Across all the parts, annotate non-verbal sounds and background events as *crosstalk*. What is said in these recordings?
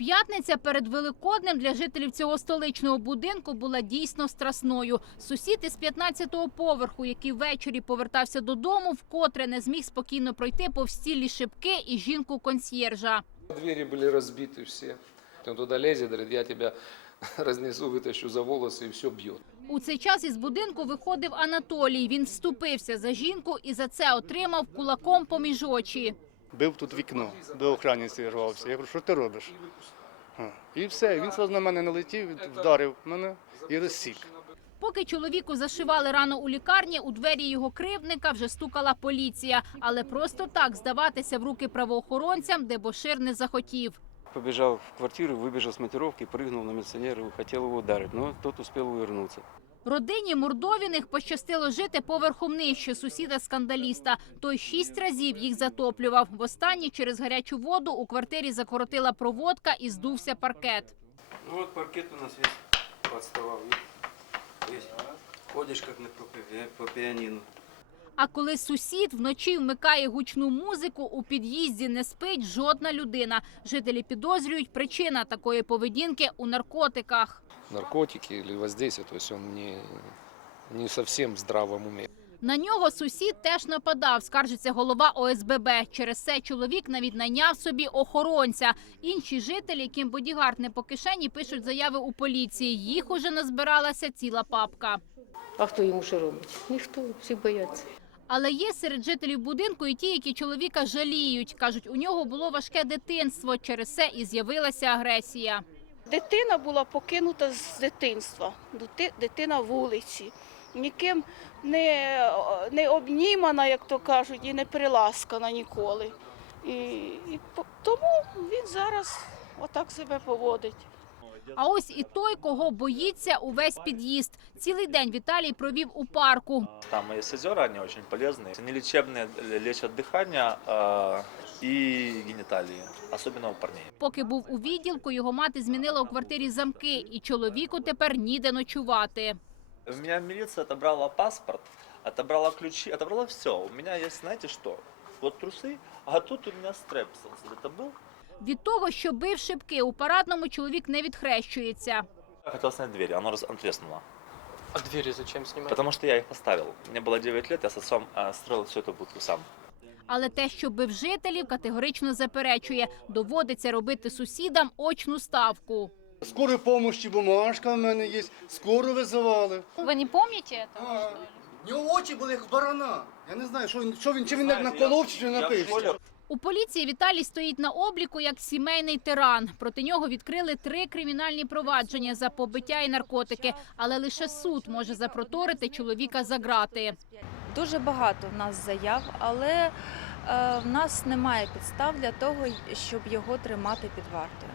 П'ятниця перед Великоднем для жителів цього столичного будинку була дійсно страсною. Сусід із 15-го поверху, який ввечері повертався додому, вкотре не зміг спокійно пройти повстілі шибки і жінку консьєржа. Двери были разбиты все. Он туда лезет, говорит, я тебя *laughs* разнесу, вытащу за волосы и все бьет. У цей час із будинку виходив Анатолій. Він вступився за жінку і за це отримав кулаком поміж очі. бив тут вікно, до охранниці рвався. Я кажу, що ти робиш? І все, він зразу на мене налетів, вдарив мене і розсік. Поки чоловіку зашивали рану у лікарні, у двері його кривдника вже стукала поліція. Але просто так здаватися в руки правоохоронцям Дебошир не захотів. Побежал в квартиру, выбежал с монтировки, прыгнул на милиционера, хотел его ударить, но тот успел увернуться. Родині Мурдовіних пощастило жити поверхом нижче сусіда скандаліста. Той шість разів їх затоплював. Востаннє через гарячу воду у квартирі закоротила проводка і здувся паркет. Ну от паркет у нас весь подставал. Весь. Ходишь как по пианино. А коли сусід вночі вмикає гучну музику, у під'їзді не спить жодна людина. Жителі підозрюють, причина такої поведінки у наркотиках. Наркотики или воздействие, то есть он не, не совсем в здравом уме. На нього сусід теж нападав, скаржиться голова ОСББ. Через це чоловік навіть найняв собі охоронця. Інші жителі, яким бодігард не по кишені, пишуть заяви у поліції. Їх уже назбиралася ціла папка. А хто йому що робить? Ніхто, всі бояться. Але є серед жителів будинку і ті, які чоловіка жаліють. Кажуть, у нього було важке дитинство. Через це і з'явилася агресія. Дитина була покинута з дитинства, дитина вулиці. Ніким не, не обнімана, як то кажуть, і не приласкана ніколи. І, і тому він зараз отак себе поводить. А ось і той, кого боїться увесь під'їзд. Цілий день Віталій провів у парку. Там есть озера, они очень полезные. Они лечебные, э, лечат дыхание э, и гениталии, особенно у парней. Поки був у відділку, його мати змінила у квартирі замки, і чоловіку тепер ніде ночувати. У меня милиция отобрала паспорт, отобрала ключи, отобрала все. У меня есть, знаете что? Вот трусы, а тут у меня стрепсилс. Это был? Від того, що бив шибки, у парадному чоловік не відхрещується. Я хотел снять двери, оно раз- оно треснуло. А двери зачем снимать? Потому что я их поставил. Мне было 9 лет, я с отцом э, строил всю эту будку сам. Але те, що бив жителів, категорично заперечує. Доводиться робити сусідам очну ставку. Скорої помощі бумажка в мене є, скоро визивали. Ви не пам'ятаєте це? А, В нього очі були як в барана. Я не знаю, що він, що він, чи він наколов, чи Я в напився. школе У поліції Віталій стоїть на обліку як сімейний тиран. Проти нього відкрили три кримінальні провадження за побиття і наркотики. Але лише суд може запроторити чоловіка за грати. Дуже багато в нас заяв, але е, в нас немає підстав для того, щоб його тримати під вартою.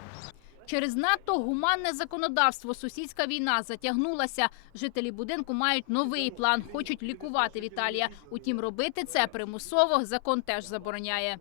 Через надто гуманне законодавство сусідська війна затягнулася. Жителі будинку мають новий план, хочуть лікувати Віталія. Утім, робити це примусово закон теж забороняє.